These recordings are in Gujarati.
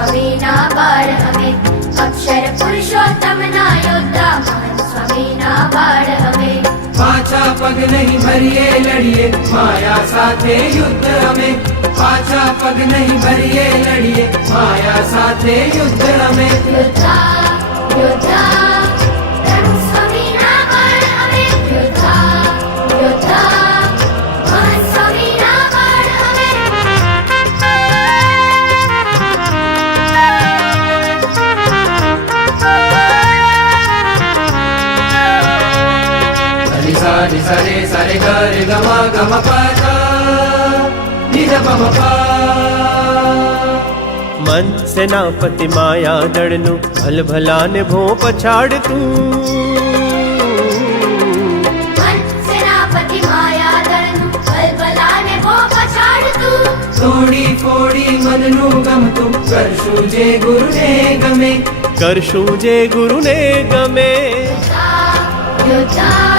સ્વામીના બાળ અમે અક્ષર પુરુષોત્તમના યોદ્ધા મહંત સ્વામીના બાળ અમે પાછા પગ નહીં ભરીએ લડીએ માયા સાથે યુદ્ધ અમે પાછા પગ નહીં ભરીએ લડીએ માયા સાથે યુદ્ધ અમે યોદ્ધા યોદ્ધા సారి సరే సరి గరి గమ గమ పద నిద పమ పా મન સેનાપતિ માયા દળનું ભલભલાને ભો પછાડતું મન સેનાપતિ માયા દળનું બલબલાને બહુ પછાડતું થોડી થોડી મનનું ગમતું કરશું જે ગુરુને ગમે કરશું જે ગુરુને ગમે યોદ્ધા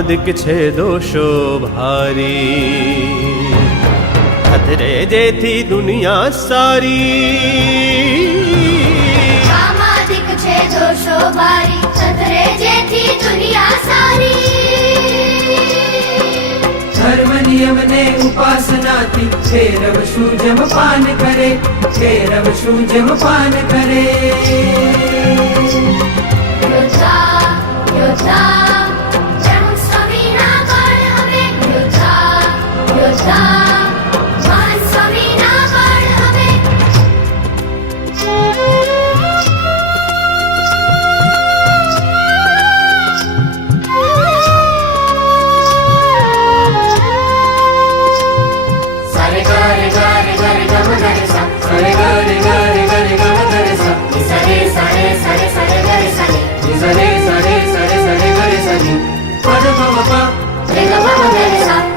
કામાદિક છે દોષો ભારી ખતરે જેથી દુનિયા સારી સામાજિક છે દોષો ભારી સધરે જેથી દુનિયા સારી ધર્મ નિયમ ને ઉપાસનાથી જમ પાન કરે જમ પાન કરે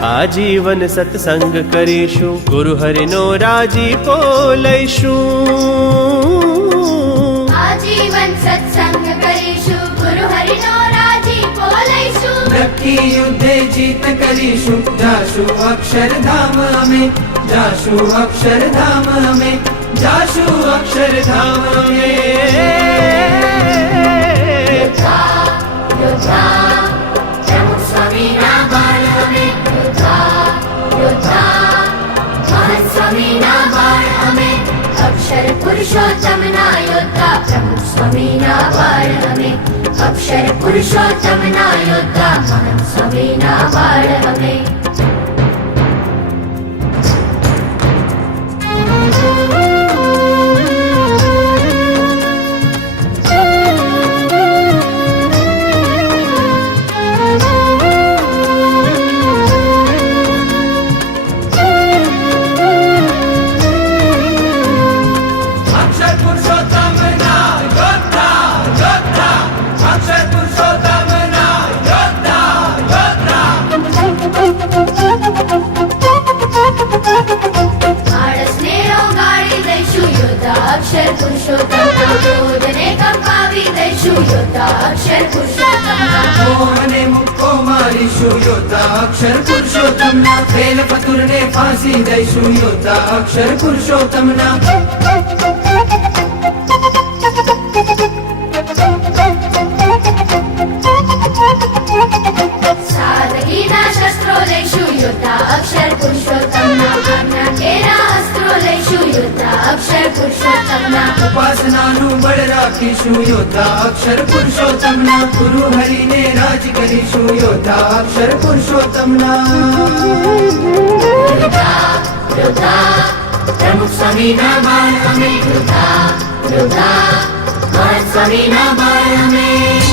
આજીવન સત્સંગ કરીશું ગુરુ હરિનો રાજીપો લઈશું આજીવન સત્સંગ કરીશું ગુરુ હરિનો રાજીપો લઈશું નક્કી યુદ્ધે જીત કરીશું જાશું અક્ષરધામ અમે જાશું અક્ષરધામ અમે જાશું અક્ષરધામ અમે પ્રભુ સ્વામીના બાળ યોદ્ધા યોદ્ધા મહંત સ્વામીના બાળ અક્ષર પુરુષોત્તમના યોદ્ધા પ્રભુ સ્વામીના બાળ અમે યોદ્ધા અક્ષર પુરુષોત્તમના વેલ પતુરને ફાંસી દઈશું યોદ્ધા અક્ષર પુરુષોત્તમના સાદગીના શસ્ત્રો લઈશું યોદ્ધા અક્ષર પુરુષોત્તમના આજ્ઞા પુરુષોત્તમના ઉપાસનાનું બળ રાખીશું યોદ્ધા અક્ષર પુરુષોત્તમના ગુરુ હરિને રાજ કરીશું યોદ્ધા અક્ષર પુરુષોત્તમના પ્રમુખ બાળ અમે મહંત સ્વામીના બાળ અમે